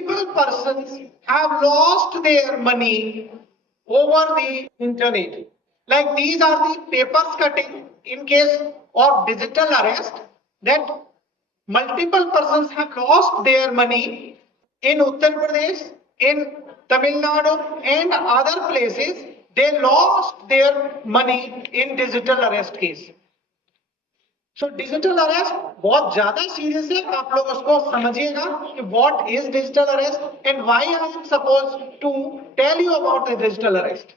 multiple persons have lost their money over the internet. Like these are the papers cutting in case of digital arrest, that multiple persons have lost their money in Uttar Pradesh, in Tamil Nadu and other places. They lost their money in digital arrest case. So digital arrest बहुत ज्यादा serious है, आप लोग उसको समझिएगा कि what is digital arrest and why I am suppose to tell you about the digital arrest.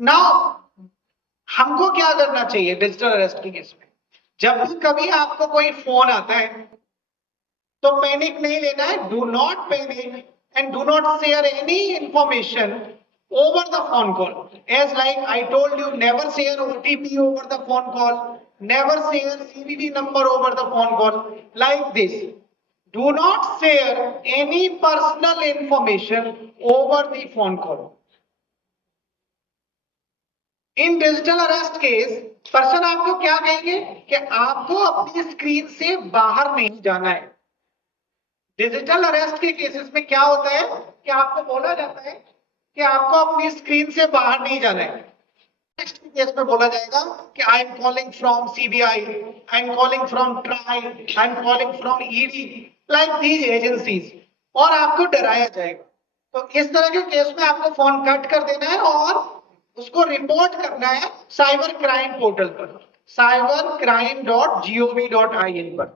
Now हमको क्या करना चाहिए डिजिटल अरेस्ट के केस में? जब भी कभी आपको कोई फोन आता है तो पैनिक नहीं लेना है. Do not panic and do not share any information over the phone call. As like I told you, never share OTP over the phone call, never share CVV number over the phone call. Like this, do not share any personal information over the phone call. In digital arrest case, person आपको क्या कहेंगे कि आपको अपनी screen से बाहर नहीं जाना है. डिजिटल अरेस्ट के केसेस में क्या होता है कि आपको बोला जाता है कि आपको अपनी स्क्रीन से बाहर नहीं जाना है. नेक्स्ट केस में बोला जाएगा कि I am calling from CBI, I am calling from try, I am calling from ED, like these agencies, और आपको डराया जाएगा. तो इस तरह के केस में आपको फोन कट कर देना है और उसको रिपोर्ट करना है साइबर क्राइम पोर्टल पर, cybercrime.gov.in पर.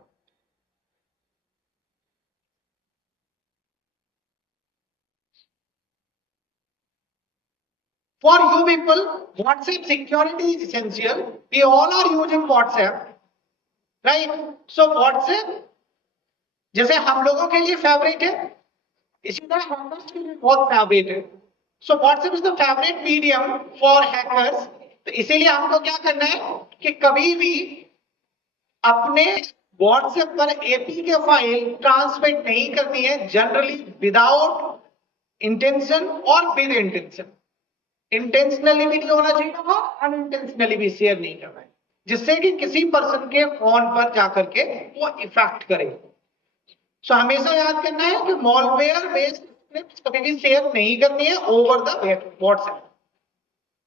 For you people, WhatsApp security is essential. We all are using WhatsApp, right? So WhatsApp जैसे हम लोगों के लिए फेवरेट है, इसी तरह हैकर्स के लिए बहुत फेवरेट है. So WhatsApp is the favorite medium for hackers. तो इसीलिए हमको क्या करना है कि कभी भी अपने WhatsApp पर APK फाइल ट्रांसमिट नहीं करनी है, जनरली विदाउट इंटेंशन और विद इंटेंशन. इंटेंशनली भी नहीं होना चाहिए और अनइंटेंशनली भी शेयर नहीं करना है, जिससे कि किसी पर्सन के फोन पर जाकर के वो इफेक्ट करे. सो हमेशा याद करना है कि मॉलवेयर बेस्ड स्क्रिप्ट्स कभी भी शेयर नहीं करनी है ओवर द व्हाट्सएप.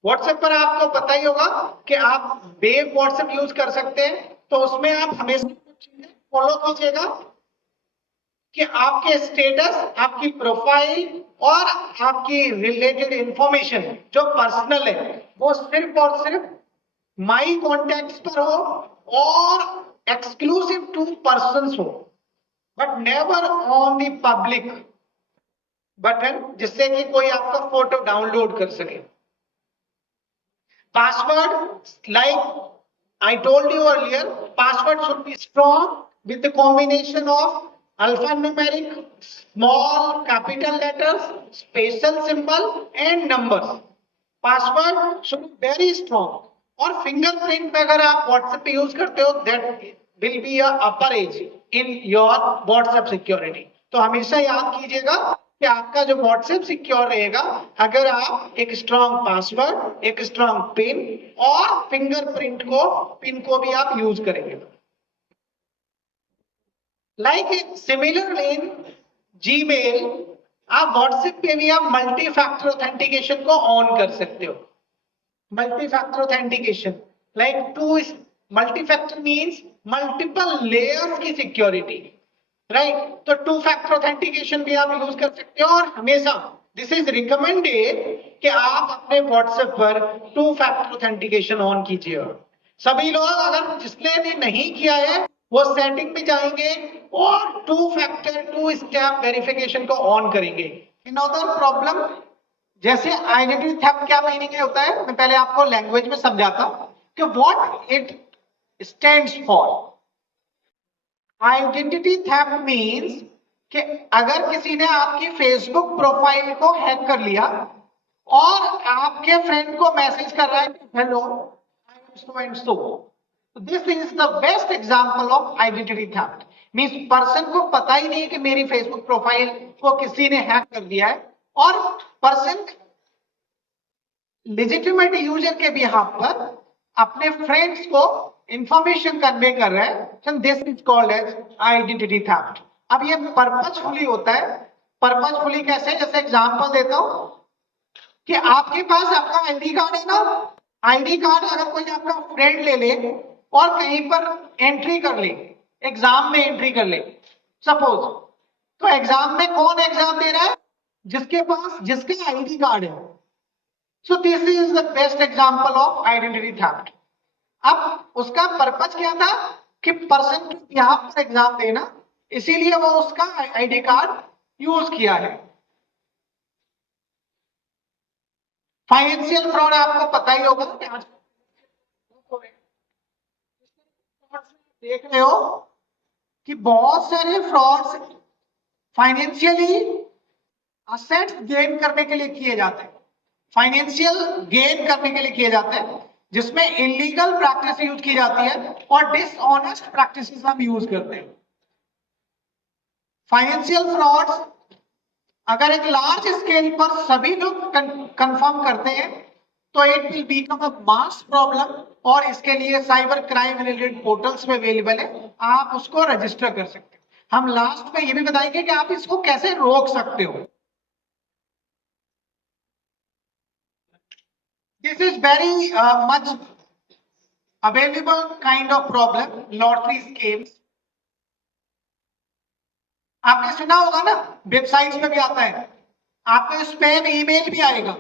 व्हाट्सएप पर आपको पता ही होगा कि आप वेब व्हाट्सएप यूज कर सकते हैं, तो उसमें आप हमेशा कुछ चीजें फॉलो कीजिएगा कि आपके स्टेटस, आपकी प्रोफाइल और आपकी रिलेटेड इंफॉर्मेशन जो पर्सनल है वो सिर्फ और सिर्फ माई कॉन्टैक्ट्स पर हो और एक्सक्लूसिव टू पर्संस हो, but never on the public button, जिससे कि कोई आपका फोटो डाउनलोड कर सके. Password, like I told you earlier, password should be strong with the combination of alphanumeric, small, capital letters, special symbol and numbers. Password should be very strong. और fingerprint में अगर आप व्हाट्सएप पे use करते हो, that will be a upper edge in your WhatsApp security. तो हमेशा याद कीजिएगा कि आपका जो व्हाट्सएप सिक्योर रहेगा अगर आप एक स्ट्रॉन्ग पासवर्ड, एक स्ट्रॉन्ग पिन और फिंगरप्रिंट पिन को भी आप यूज करेंगे. लाइक सिमिलर इन जीमेल, आप व्हाट्सएप पे भी आप मल्टी फैक्टर ऑथेंटिकेशन को ऑन कर सकते हो. Multi factor authentication, like two multi factor means multiple layers की सिक्योरिटी, राइट? तो टू फैक्टर ऑथेंटिकेशन भी आप यूज कर सकते हो. और हमेशा दिस इज रिकमेंडेड कि आप अपने व्हाट्सएप पर टू फैक्टर ऑथेंटिकेशन ऑन कीजिए. सभी लोग अगर जिसने नहीं किया है वो सेटिंग में जाएंगे और two factor, two step verification को ऑन करेंगे. अनदर प्रॉब्लम जैसे आइडेंटिटी थेफ्ट, क्या मीनिंग होता है, मैं पहले आपको लैंग्वेज में समझाता हूं कि what it stands for. Identity theft means कि अगर किसी ने आपकी फेसबुक प्रोफाइल को हैक कर लिया और आपके फ्रेंड को मैसेज कर रहा है कि hello I am so and so, this is the best example of identity theft. Means person को पता ही नहीं कि मेरी फेसबुक प्रोफाइल को किसी ने हैक कर दिया है और पर्सन लेजिटिमेट यूजर के बिहाफ पर अपने फ्रेंड्स को इंफॉर्मेशन कन्वे कर रहा है, this is called as identity theft. अब ये पर्पसफुली होता है। पर्पसफुली कैसे? जैसे एग्जांपल देता हूं कि आपके पास आपका आईडी कार्ड है ना, आईडी कार्ड अगर कोई आपका फ्रेंड ले ले और कहीं पर एंट्री कर ले, एग्जाम में एंट्री कर ले सपोज, तो एग्जाम में कौन एग्जाम दे रहा है? जिसके पास जिसका आईडी कार्ड है। So this is the best example of identity theft. अब उसका पर्पस क्या था कि पर्सन के यहाँ पर एग्जाम देना, इसीलिए वो उसका आईडी कार्ड यूज किया है। फाइनेंशियल फ्रॉड आपको पता ही होगा कि आज देख रहे हो कि बहुत सारे फ्रॉड्स फाइनेंशियली असेट्स गेन करने के लिए किए जाते हैं, फाइनेंशियल गेन करने के लिए किए जाते हैं, जिसमें इलीगल प्रैक्टिस यूज की जाती है और डिसऑनेस्ट प्रैक्टिसेस हम यूज करते हैं। फाइनेंशियल फ्रॉड्स अगर एक लार्ज स्केल पर सभी लोग कंफर्म करते हैं तो it will become a mass problem, और इसके लिए साइबर क्राइम रिलेटेड पोर्टल्स में अवेलेबल है, आप उसको रजिस्टर कर सकते हैं। हम लास्ट में ये भी बताएंगे कि आप इसको कैसे रोक सकते हो। This is very much available kind of problem, lottery schemes. आपने सुना होगा ना, वेबसाइट्स पे भी आता है, आपको स्पैम ईमेल भी आएगा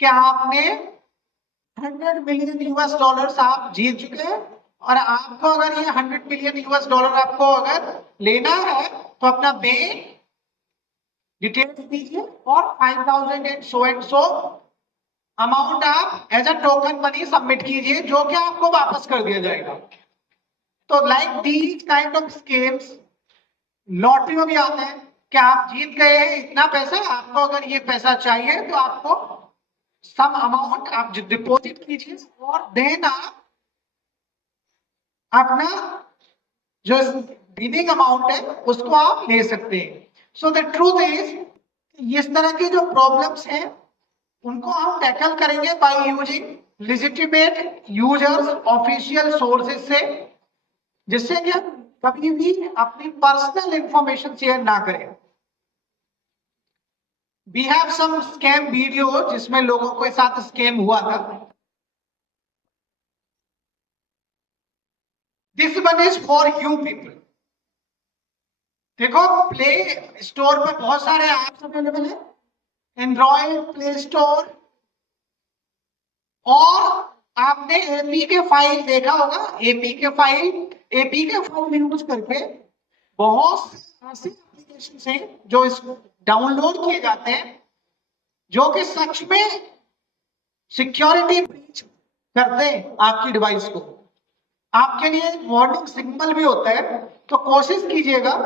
कि आपने 100 मिलियन यूएस डॉलर्स आप जीत चुके हैं, और आपको अगर ये 100 मिलियन यूएस डॉलर आपको अगर लेना है तो अपना बैंक डिटेल्स दीजिए और 5000 एंड सो अमाउंट आप as a token money submit कीजिए, जो कि आपको वापस कर दिया जाएगा। तो like these kind of schemes lottery में भी आते हैं कि आप जीत गए हैं इतना पैसा, आपको अगर ये पैसा चाहिए तो आपको सम अमाउंट आप डिपॉजिट कीजिए और देन आप अपना जो विनिंग अमाउंट है उसको आप ले सकते हैं। सो द ट्रूथ इज इस तरह की जो प्रॉब्लम्स हैं उनको हम टैकल करेंगे by using legitimate users official sources से, जिससे कि हम कभी भी अपनी पर्सनल इंफॉर्मेशन शेयर ना करें। We have some scam video जिसमें लोगों के साथ स्कैम हुआ था। This one is for you people। देखो प्ले स्टोर पर बहुत सारे ऐप्स अवेलेबल है, एंड्रॉइड प्ले स्टोर, और आपने एपीके फाइल देखा होगा, एपीके फाइल यूज करके बहुत ऐसे एप्लीकेशन हैं जो इसको डाउनलोड किए जाते हैं जो कि सच में सिक्योरिटी ब्रीच करते हैं आपकी डिवाइस को। आपके लिए वार्निंग सिग्नल भी होता है, तो कोशिश कीजिएगा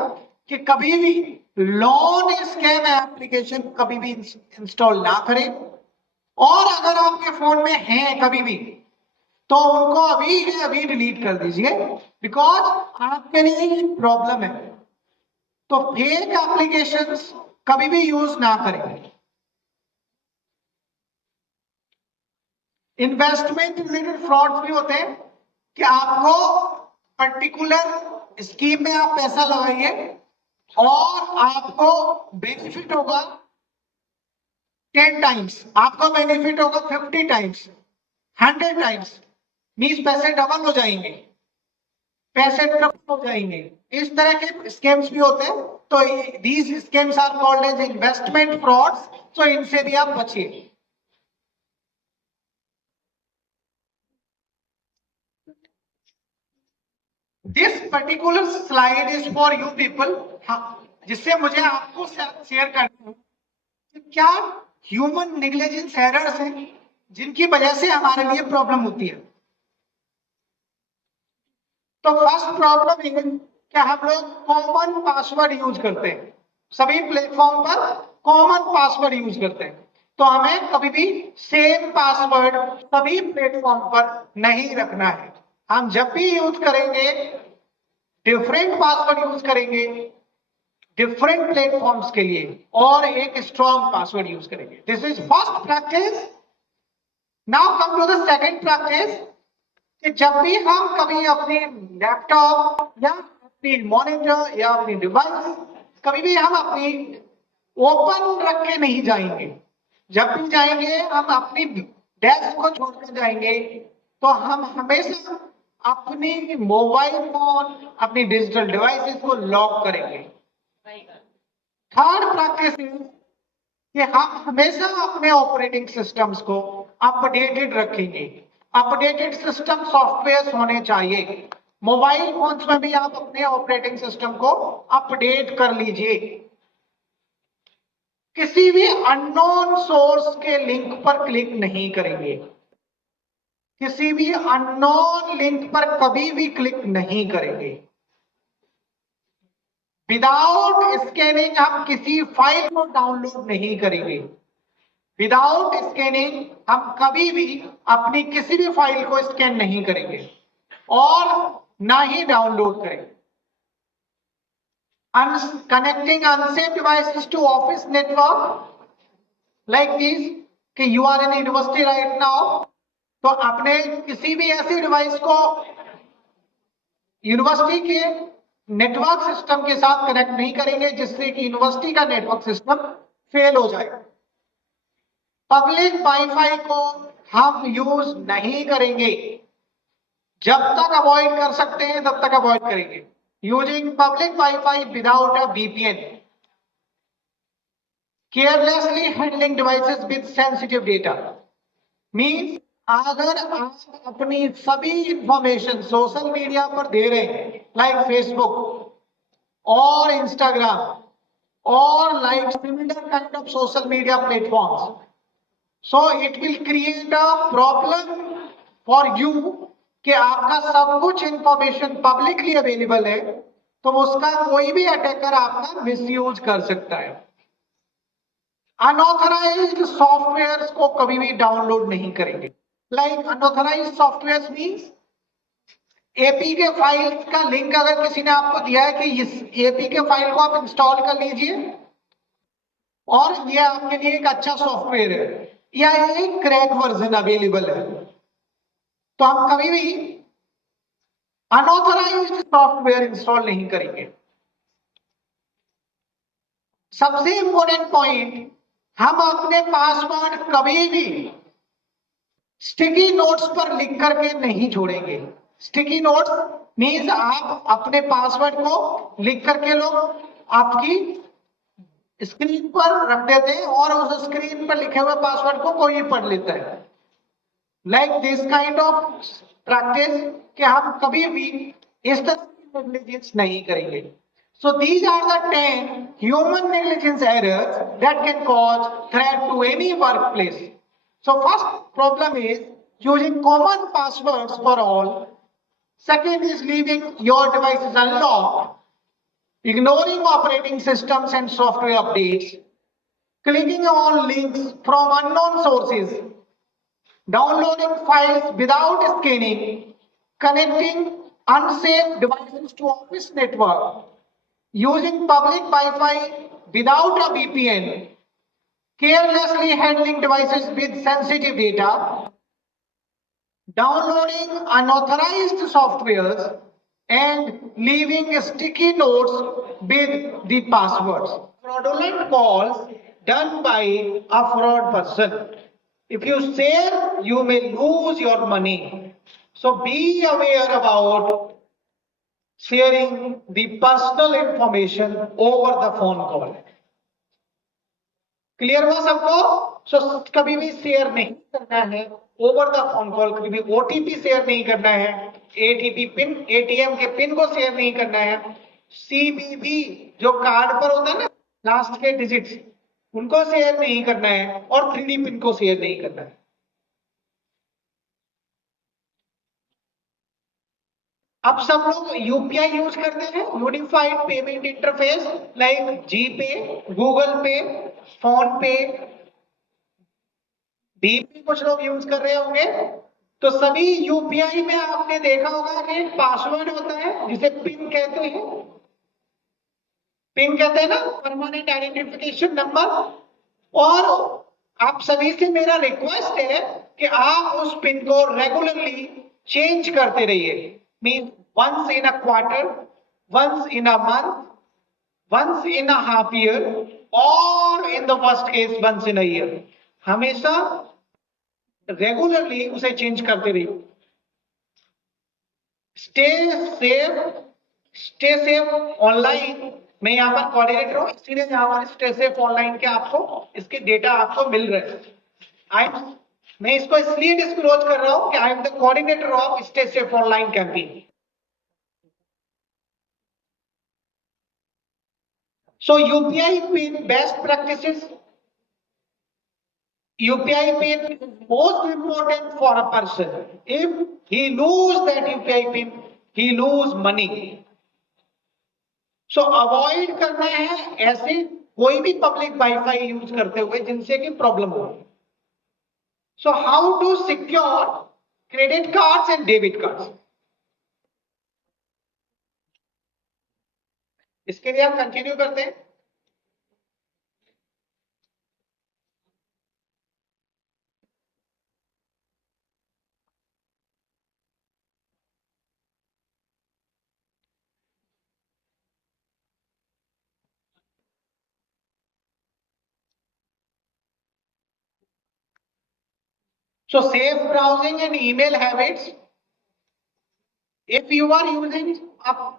कि कभी भी लॉन स्कैम एप्लीकेशन कभी भी इंस्टॉल ना करें, और अगर आपके फोन में है कभी भी तो उनको अभी के अभी डिलीट कर दीजिए, बिकॉज आपके लिए प्रॉब्लम है। तो फेक एप्लीकेशंस कभी भी यूज ना करें। इन्वेस्टमेंट रिलेटेड फ्रॉड्स भी होते हैं कि आपको पर्टिकुलर स्कीम में आप पैसा लगाइए और आपको बेनिफिट होगा 10 टाइम्स, आपको बेनिफिट होगा 50 टाइम्स, 100 टाइम्स, मीन्स पैसे डबल हो जाएंगे, पैसे ट्रिपल हो जाएंगे। इस तरह के स्कैम्स भी होते हैं, तो these scams are called as investment frauds, तो इनसे भी आप बचिए। This particular slide is for you people, जिससे मुझे आपको शेयर करना है कि क्या ह्यूमन नेग्लिजेंस एरर्स हैं जिनकी वजह से हमारे लिए प्रॉब्लम होती है। तो फर्स्ट प्रॉब्लम ये कि हम लोग कॉमन पासवर्ड यूज करते हैं, सभी प्लेटफॉर्म पर कॉमन पासवर्ड यूज करते हैं, तो हमें कभी भी सेम पासवर्ड सभी प्लेटफॉर्म पर नहीं रखना है। हम जब भी यूज करेंगे डिफरेंट पासवर्ड यूज करेंगे डिफरेंट प्लेटफॉर्म्स के लिए, और एक स्ट्रॉन्ग पासवर्ड यूज करेंगे। This is first practice. Now come to the second practice. कि जब भी हम कभी अपने लैपटॉप या अपनी मॉनिटर या अपनी डिवाइस कभी भी हम अपनी ओपन रख के नहीं जाएंगे। जब भी जाएंगे हम अपनी डेस्क को छोड़कर जाएंगे, तो हम हमेशा अपनी मोबाइल फोन, अपनी डिजिटल डिवाइसेस को लॉक करेंगे। थर्ड प्रैक्टिस कि हम हमेशा अपने ऑपरेटिंग सिस्टम्स को अपडेटेड रखेंगे। अपडेटेड सिस्टम सॉफ्टवेयर होने चाहिए। मोबाइल फोन्स में भी आप अपने ऑपरेटिंग सिस्टम को अपडेट कर लीजिए। किसी भी अननोन सोर्स के लिंक पर क्लिक नहीं करेंगे। किसी भी अननोन लिंक पर कभी भी क्लिक नहीं करेंगे। विदाउट स्कैनिंग हम किसी फाइल को डाउनलोड नहीं करेंगे। विदाउट स्कैनिंग हम कभी भी अपनी किसी भी फाइल को स्कैन नहीं करेंगे और ना ही डाउनलोड करेंगे। Connecting unsafe devices to office network like this कि you are in university right now, तो अपने किसी भी ऐसी डिवाइस को यूनिवर्सिटी के नेटवर्क सिस्टम के साथ कनेक्ट नहीं करेंगे जिससे कि यूनिवर्सिटी का नेटवर्क सिस्टम फेल हो जाएगा। पब्लिक वाईफाई को हम यूज नहीं करेंगे। जब तक अवॉइड कर सकते हैं तब तक अवॉइड करेंगे। Using public wifi without a VPN, carelessly handling devices with sensitive data means अगर आप अपनी सभी इंफॉर्मेशन सोशल मीडिया पर दे रहे हैं लाइक फेसबुक और इंस्टाग्राम और like similar kind of social media platforms, so it will create a problem for you कि आपका सब कुछ इंफॉर्मेशन पब्लिकली अवेलेबल है, तो उसका कोई भी अटैकर आपका मिसयूज कर सकता है। अनऑथराइज्ड सॉफ्टवेयर्स को कभी भी डाउनलोड नहीं करेंगे। Like unauthorized softwares means APK file का लिंक अगर किसी ने आपको दिया है कि इस APK फाइल को आप इंस्टॉल कर लीजिए और ये आपके लिए एक अच्छा सॉफ्टवेयर है या एक क्रैक वर्जन अवेलेबल है, तो हम कभी भी अनऑथराइज्ड सॉफ्टवेयर इंस्टॉल नहीं करेंगे। सबसे इंपॉर्टेंट पॉइंट, हम अपने पासवर्ड कभी भी स्टिकी नोट्स पर लिख करके नहीं छोड़ेंगे। स्टिकी नोट्स मींस आप अपने पासवर्ड को लिख करके लोग आपकी स्क्रीन पर रख देते हैं और उस स्क्रीन पर लिखे हुए पासवर्ड को कोई पढ़ लेता है। Like this kind of practice कि हम कभी भी इस तरह की नेग्लिजेंस नहीं करेंगे। So these are the 10 human negligence errors that can cause threat to any workplace. So first problem is using common passwords for all. Second is leaving your devices unlocked. Ignoring operating systems and software updates, clicking on links from unknown sources, downloading files without scanning, connecting unsafe devices to office network, using public Wi-Fi without a VPN, carelessly handling devices with sensitive data, downloading unauthorized softwares, and leaving sticky notes with the passwords. Fraudulent calls done by a fraud person. If you share, you may lose your money. So be aware about sharing the personal information over the phone call. Clear हुआ सबको? सो कभी भी share नहीं करना है over the phone call, कभी भी OTP share नहीं करना है, ATP पिन, ATM के पिन को शेयर नहीं करना है, CVV जो कार्ड पर होता है ना लास्ट के डिजिट्स उनको शेयर नहीं करना है और 3D पिन को शेयर नहीं करना है। अब सब लोग UPI यूज करते हैं, यूनिफाइड पेमेंट इंटरफेस लाइक जीपे, गूगल पे, फोन पे, डीपी कुछ लोग यूज कर रहे होंगे। तो सभी UPI में आपने देखा होगा कि एक पासवर्ड होता है जिसे पिन कहते हैं। पिन कहते हैं ना, परमानेंट आइडेंटिफिकेशन नंबर। और आप सभी से मेरा रिक्वेस्ट है कि आप उस पिन को रेगुलरली चेंज करते रहिए, mean once in a quarter, once in a month, once in a half year, और in the first case once in a year. हमेशा रेगुलरली उसे चेंज करते रहिए। Stay safe, stay safe online. मैं यहाँ पर कोऑर्डिनेटर हूँ, इसीलिए यहाँ पर स्टे सेफ ऑनलाइन के आपको इसके डेटा आपको मिल रहे हैं। मैं इसको इसलिए डिस्क्लोज कर रहा हूँ कि I am the coordinator of stay safe online campaign. So UPI PIN best practices. UPI PIN is most important for a person. If he lose that UPI PIN, he lose money. So avoid करना है ऐसे कोई भी public wifi use करते हुए जिनसे कि problem हो। So how to secure credit cards and debit cards? इसके लिए आप कंटिन्यू करते हैं। So safe browsing and email habits. If you are using a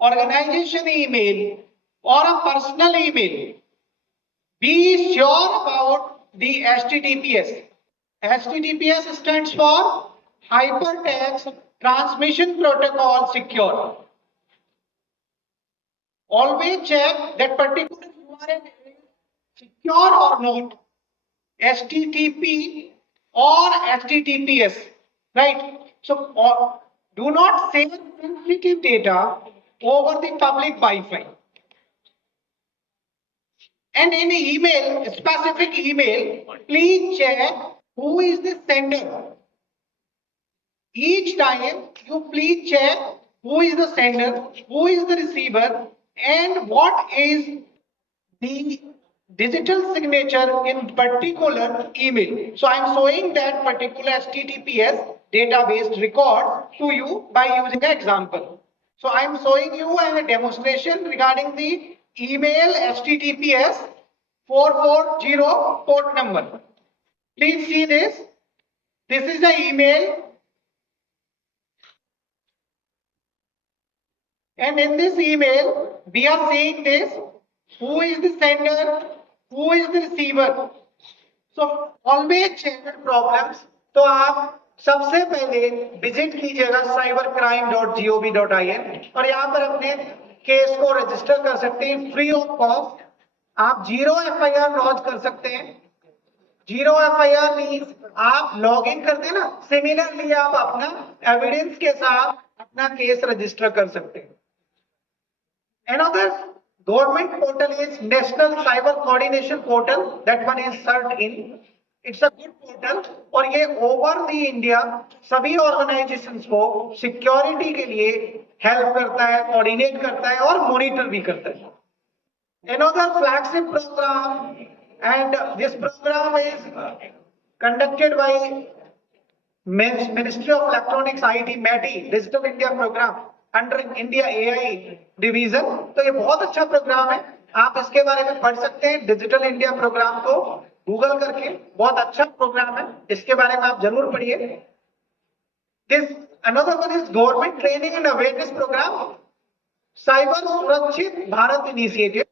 organization email or a personal email, be sure about the HTTPS. HTTPS stands for Hypertext Transmission Protocol Secure. Always check that particular URL is secure or not. HTTP or HTTPS, right? So do not save sensitive data over the public Wi-Fi. And in email, specific email, please check who is the sender. Each time you please check who is the sender, who is the receiver, and what is the digital signature in particular email. So I am showing that particular HTTPS database record to you by using an example. So I am showing you a demonstration regarding the email HTTPS 440 port number. Please see this. This is the email. And in this email, we are seeing this. Who is the sender? Who is the receiver? So always check problems. तो आप सबसे पहले visit कीजिएगा cybercrime.gov.in और यहाँ पर अपने case को रजिस्टर कर सकते हैं फ्री ऑफ कॉस्ट। आप 0 FIR लॉन्च कर सकते हैं। 0 FIR मीन्स आप लॉग इन करते हैं ना, सिमिलरली आप अपना एविडेंस के साथ अपना केस रजिस्टर कर सकते हैं। Another government portal is National Cyber Coordination Portal. That one is CERT-in. It's a good portal और ये ओवर द इंडिया सभी ऑर्गेनाइजेशंस को सिक्योरिटी के लिए हेल्प करता है, कोऑर्डिनेट करता है और मॉनिटर भी करता है। Another flagship program, and this program is conducted by Ministry of Electronics IT MATI Digital India Program under India AI division. तो ये बहुत अच्छा प्रोग्राम है, आप इसके बारे में पढ़ सकते हैं। डिजिटल इंडिया प्रोग्राम को गूगल करके, बहुत अच्छा प्रोग्राम है, इसके बारे में आप जरूर पढ़िए। This another one is government training and awareness programme, cyber Surakshit Bharat initiative.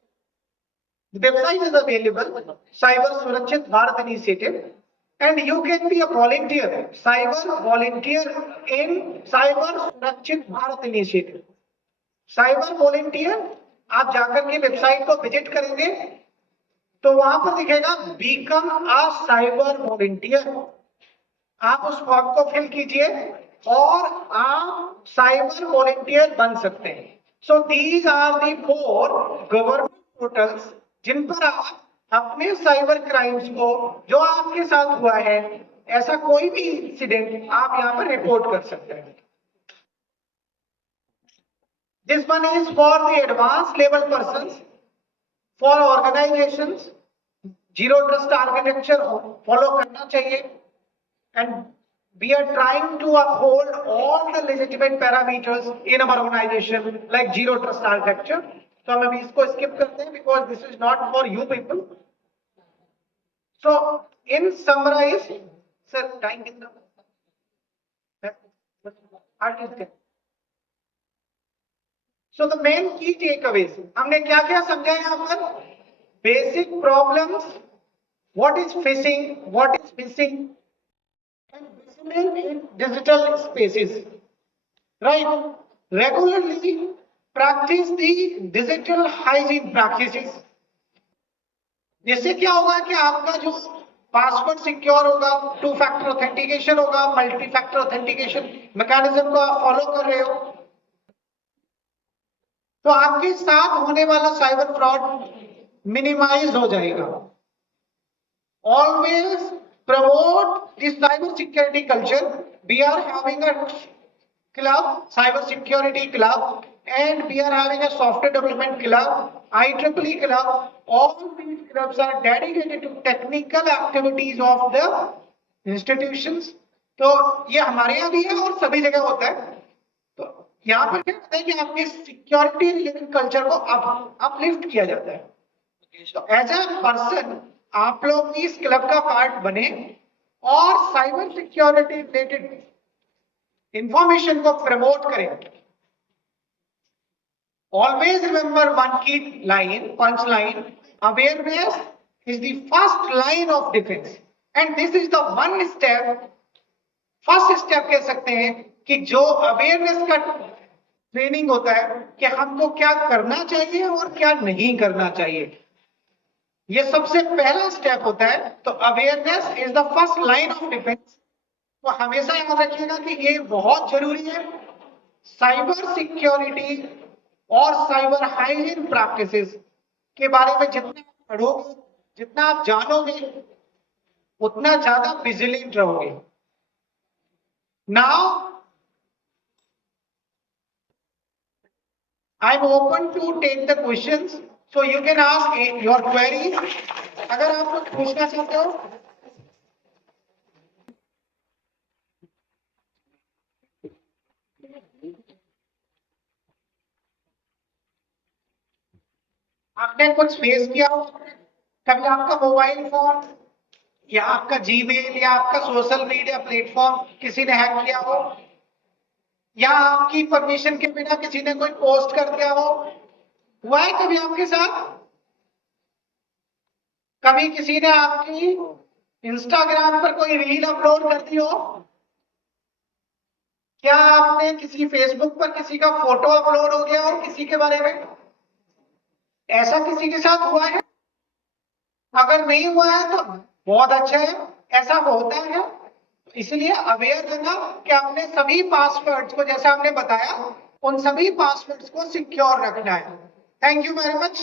Website is available, cyber Surakshit Bharat initiative, and you can be a volunteer, cyber volunteer in cyber सुरक्षित भारत इनिशिएटिव। साइबर वॉलंटियर आप जाकर के वेबसाइट को विजिट करेंगे तो वहां पर दिखेगा बिकम अ साइबर वॉलंटियर। आप उस फॉर्म को फिल कीजिए और आप साइबर वॉलंटियर बन सकते हैं। So these are the 4 government portals जिन पर आप अपने साइबर क्राइम्स को, जो आपके साथ हुआ है, ऐसा कोई भी इंसिडेंट आप यहाँ पर रिपोर्ट कर सकते हैं। This one is for the advanced level persons, for organizations, zero trust architecture follow करना चाहिए, and we are trying to uphold all the legitimate parameters in our organization like zero trust architecture. So हम अभी इसको skip करते हैं because this is not for you people. So in summarize, sir time कितना? So the main key takeaways हमने क्या क्या समझा यहाँ पर? Basic problems, what is facing, what is missing, and listening in digital spaces. Right? Regularly practice the digital hygiene practices. जिससे क्या होगा कि आपका जो पासवर्ड सिक्योर होगा, टू फैक्टर ऑथेंटिकेशन होगा, मल्टी फैक्टर ऑथेंटिकेशन मैकेनिज्म को आप फॉलो कर रहे हो, तो आपके साथ होने वाला साइबर फ्रॉड मिनिमाइज हो जाएगा. Always promote this cyber security culture. We are having a club, cyber security club, and we are having a software development club, IEEE club. All these clubs are dedicated to technical activities of the institutions. तो ये हमारे यहाँ भी है और सभी जगह होता है. तो यहाँ पर क्या होता है कि आपके सिक्योरिटी रिलेटेड कल्चर को अपलिफ्ट किया जाता है. तो एज अ पर्सन आप लोग इस क्लब का पार्ट बने और साइबर सिक्योरिटी रिलेटेड इंफॉर्मेशन को प्रमोट करें. ऑलवेज रिमेंबर वन की line, punch line, awareness is the first line of defence and this is the one step, first step कह सकते हैं कि जो अवेयरनेस का ट्रेनिंग होता है कि हमको क्या करना चाहिए और क्या नहीं करना चाहिए, ये सबसे पहला स्टेप होता है. तो awareness is the first line of defence. तो हमेशा याद रखिएगा कि ये बहुत जरूरी है. साइबर सिक्योरिटी और साइबर हाइजीन प्रैक्टिसेस के बारे में जितना पढ़ोगे, जितना आप जानोगे, उतना ज्यादा विजिलेंट रहोगे. Now I am open to take the questions. So you can ask your queries. अगर आप कुछ पूछना चाहते हो, आपने कुछ फेस किया हो, कभी आपका मोबाइल फोन या आपका जीमेल या आपका सोशल मीडिया प्लेटफॉर्म किसी ने हैक किया हो, या आपकी परमिशन के बिना किसी ने कोई पोस्ट कर दिया हो, हुआ है कभी आपके साथ? कभी किसी ने आपकी इंस्टाग्राम पर कोई रील अपलोड कर दी हो? क्या आपने किसी फेसबुक पर किसी का फोटो अपलोड हो गया हो किसी के बारे में? ऐसा किसी के साथ हुआ है? अगर नहीं हुआ है तो बहुत अच्छा है, ऐसा होता है. इसलिए अवेयर रहना कि आपने सभी पासवर्ड्स को, जैसा आपने बताया, उन सभी पासवर्ड्स को सिक्योर रखना है. Thank you very much.